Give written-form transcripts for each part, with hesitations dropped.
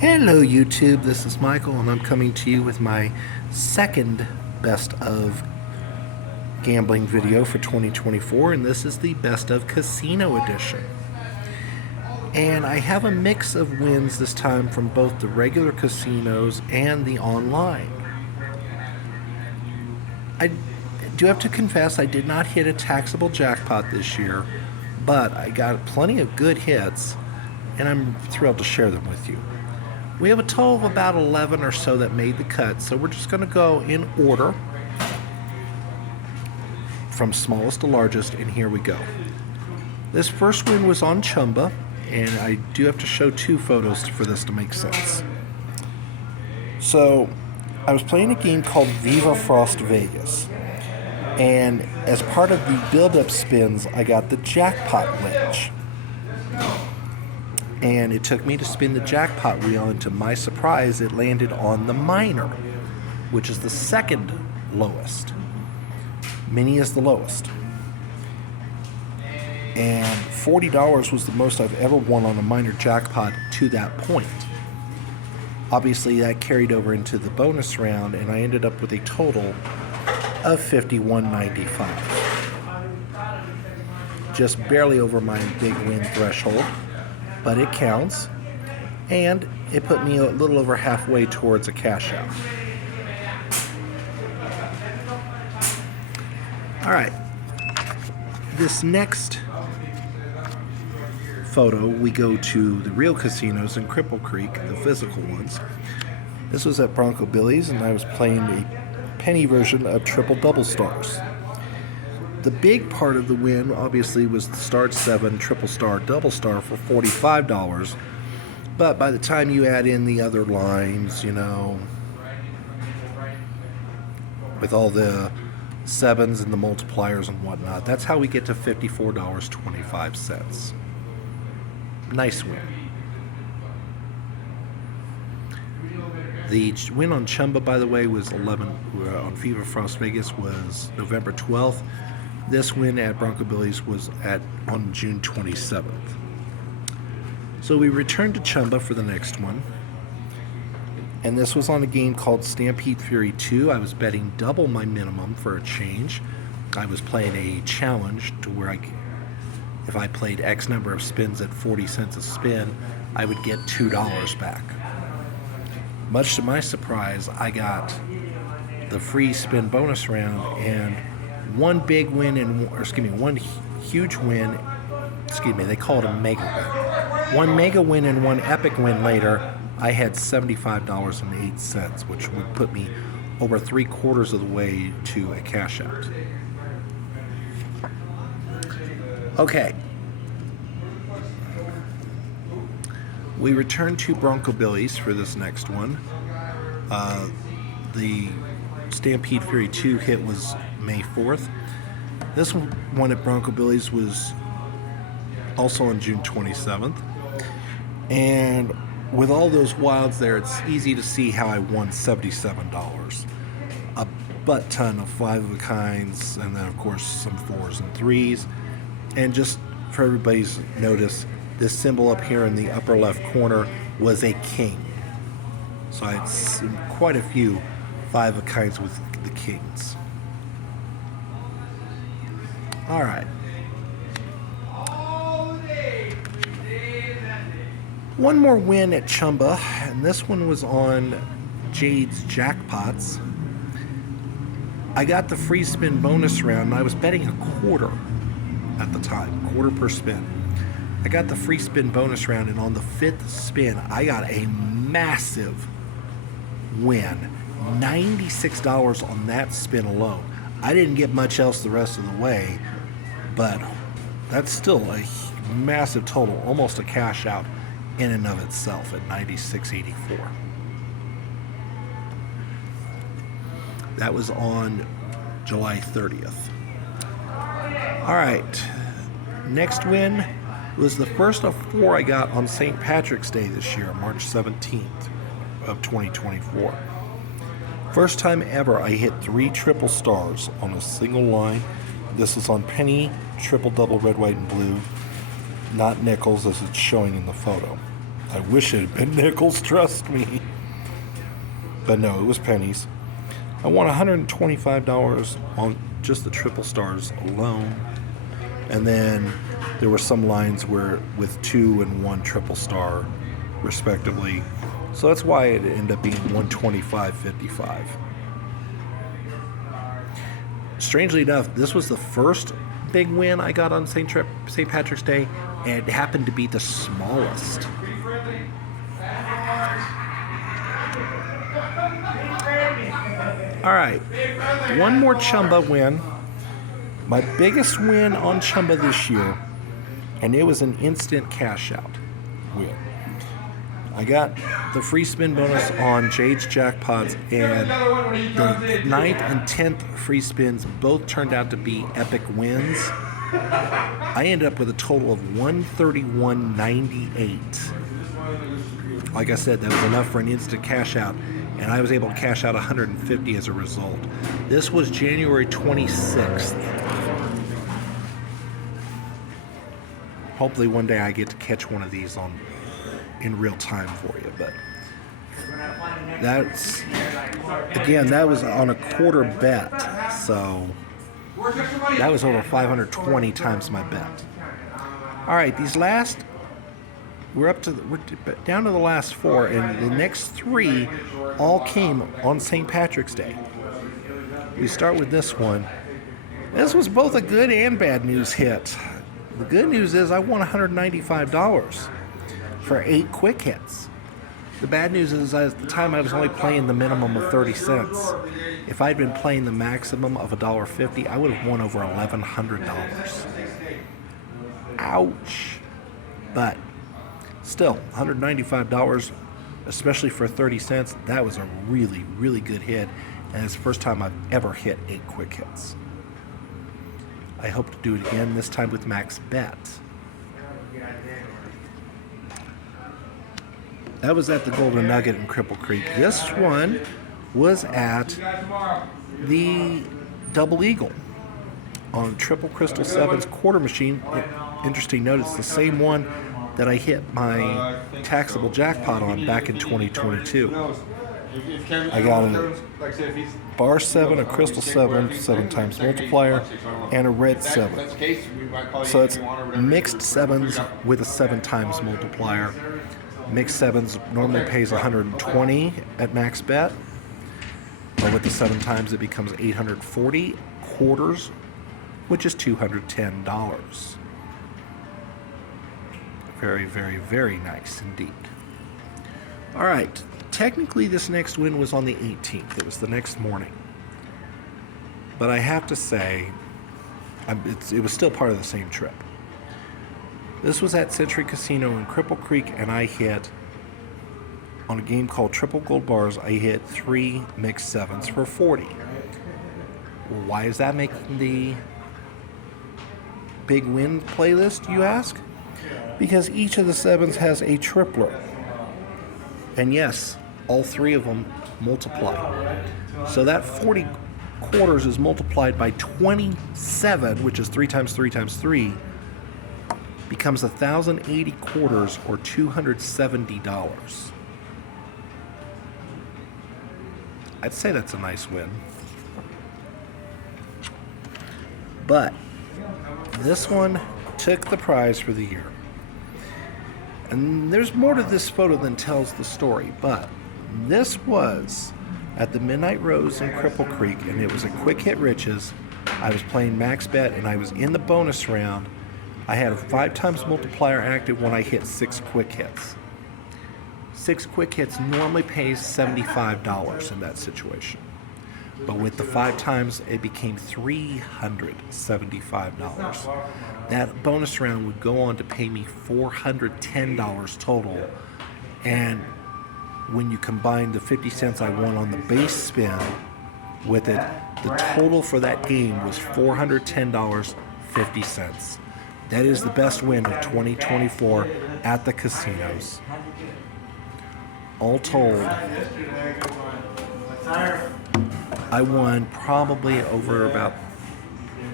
Hello YouTube, this is Michael and I'm coming to you with my second best of gambling video for 2024, and this is the best of casino edition. And I have a mix of wins this time from both the regular casinos and the online. I do have to confess I did not hit a taxable jackpot this year, but I got plenty of good hits and I'm thrilled to share them with you. We have a total of about 11 or so that made the cut, so we're just going to go in order from smallest to largest, and here we go. This first win was on Chumba, and I do have to show two photos for this to make sense. So, I was playing a game called Viva Frost Vegas, and as part of the build-up spins, I got the jackpot wedge. And it took me to spin the jackpot wheel, and to my surprise, it landed on the minor, which is the second lowest. Mini is the lowest. And $40 was the most I've ever won on a minor jackpot to that point. Obviously, that carried over into the bonus round, and I ended up with a total of $51.95. Just barely over my big win threshold, but it counts, and it put me a little over halfway towards a cash out. Alright, this next photo, we go to the real casinos in Cripple Creek, the physical ones. This was at Bronco Billy's, and I was playing a penny version of Triple Double Stars. The big part of the win, obviously, was the Start 7 Triple Star Double Star for $45. But by the time you add in the other lines, with all the sevens and the multipliers and whatnot, that's how we get to $54.25. Nice win. The win on Chumba, by the way, was 11. On Viva Frost Vegas was November 12th. This win at Bronco Billy's was on June 27th. So we returned to Chumba for the next one. And this was on a game called Stampede Fury 2. I was betting double my minimum for a change. I was playing a challenge to where if I played X number of spins at 40 cents a spin, I would get $2 back. Much to my surprise, I got the free spin bonus round, and one big win one huge win, they call it a mega win. One mega win and one epic win later, I had $75.08, which would put me over 3/4 of the way to a cash out. Okay. We returned to Bronco Billy's for this next one. The Stampede Fury 2 hit was May 4th. This one at Bronco Billy's was also on June 27th. And with all those wilds there, it's easy to see how I won $77. A butt ton of 5 of a kinds, and then of course some 4s and 3s. And just for everybody's notice, this symbol up here in the upper left corner was a king. So I had quite a few 5 of a kinds with the kings. All right. One more win at Chumba, and this one was on Jade's Jackpots. I got the free spin bonus round, and I was betting a quarter at the time, quarter per spin. I got the free spin bonus round, and on the 5th spin, I got a massive win. $96 on that spin alone. I didn't get much else the rest of the way, but that's still a massive total, almost a cash out in and of itself at $96.84. That was on July 30th. All right, next win was the first of 4 I got on St. Patrick's Day this year, March 17th of 2024. First time ever I hit 3 triple stars on a single line. This was on penny, triple, double, red, white, and blue, not nickels as it's showing in the photo. I wish it had been nickels, trust me. But no, it was pennies. I won $125 on just the triple stars alone. And then there were some lines where with 2 and 1 triple star, respectively. So that's why it ended up being $125.55. Strangely enough, this was the first big win I got on St. Patrick's Day, and it happened to be the smallest. All right, one more Chumba win. My biggest win on Chumba this year, and it was an instant cash out win. I got the free spin bonus on Jade's jackpots, and the 9th and 10th free spins both turned out to be epic wins. I ended up with a total of $131.98. Like I said, that was enough for an instant cash out, and I was able to cash out $150 as a result. This was January 26th. Hopefully one day I get to catch one of these in real time for you, but that's, again, that was on a quarter bet, so that was over 520 times my bet. All right, these last, we're down to the last 4, and the next 3 all came on St. Patrick's Day. We start with this one. This was both a good and bad news hit. The good news is I won $195 for 8 quick hits. The bad news is at the time I was only playing the minimum of 30 cents. If I'd been playing the maximum of $1.50, I would have won over $1,100. Ouch. But still, $195, especially for 30 cents, that was a really, really good hit. And it's the first time I've ever hit 8 quick hits. I hope to do it again, this time with max bet. That was at the Golden Nugget in Cripple Creek. This one was at the Double Eagle on Triple Crystal 7's quarter machine. Interesting note, it's the same one that I hit my taxable jackpot on back in 2022. I got a bar 7, a crystal 7, 7 times multiplier, and a red 7. So it's mixed 7s with a 7 times multiplier. Mixed 7s normally pays 120 at max bet, but with the 7 times it becomes 840 quarters, which is $210. Very, very, very nice indeed. All right. Technically, this next win was on the 18th. It was the next morning. But I have to say, it was still part of the same trip. This was at Century Casino in Cripple Creek, and I hit, on a game called Triple Gold Bars, I hit 3 mixed 7s for 40. Well, why is that making the big win playlist, you ask? Because each of the 7s has a tripler. And yes, all 3 of them multiply. So that 40 quarters is multiplied by 27, which is 3 times 3 times 3, becomes 1,080 quarters, or $270. I'd say that's a nice win. But this one took the prize for the year. And there's more to this photo than tells the story, but this was at the Midnight Rose in Cripple Creek, and it was a quick hit riches. I was playing max bet, and I was in the bonus round. I had a 5 times multiplier active when I hit 6 quick hits. 6 quick hits normally pays $75 in that situation. But with the 5 times, it became $375. That bonus round would go on to pay me $410 total. And when you combine the 50 cents I won on the base spin with it, the total for that game was $410.50. That is the best win of 2024 at the casinos. All told, I won probably over about,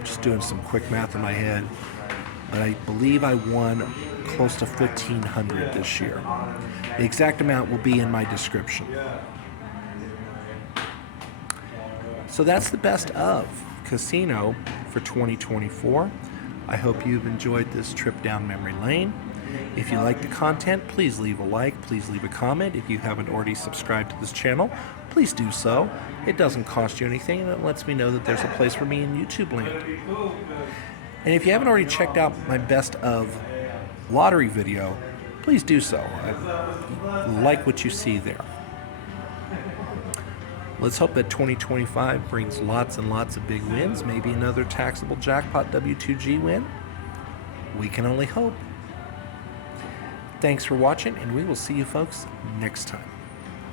just doing some quick math in my head, but I believe I won close to $1,500 this year. The exact amount will be in my description. So that's the best of casino for 2024. I hope you've enjoyed this trip down memory lane. If you like the content, please leave a like, please leave a comment. If you haven't already subscribed to this channel, please do so. It doesn't cost you anything, and it lets me know that there's a place for me in YouTube land. And if you haven't already checked out my best of lottery video, please do so. I like what you see there. Let's hope that 2025 brings lots and lots of big wins, maybe another taxable jackpot W2G win. We can only hope. Thanks for watching, and we will see you folks next time.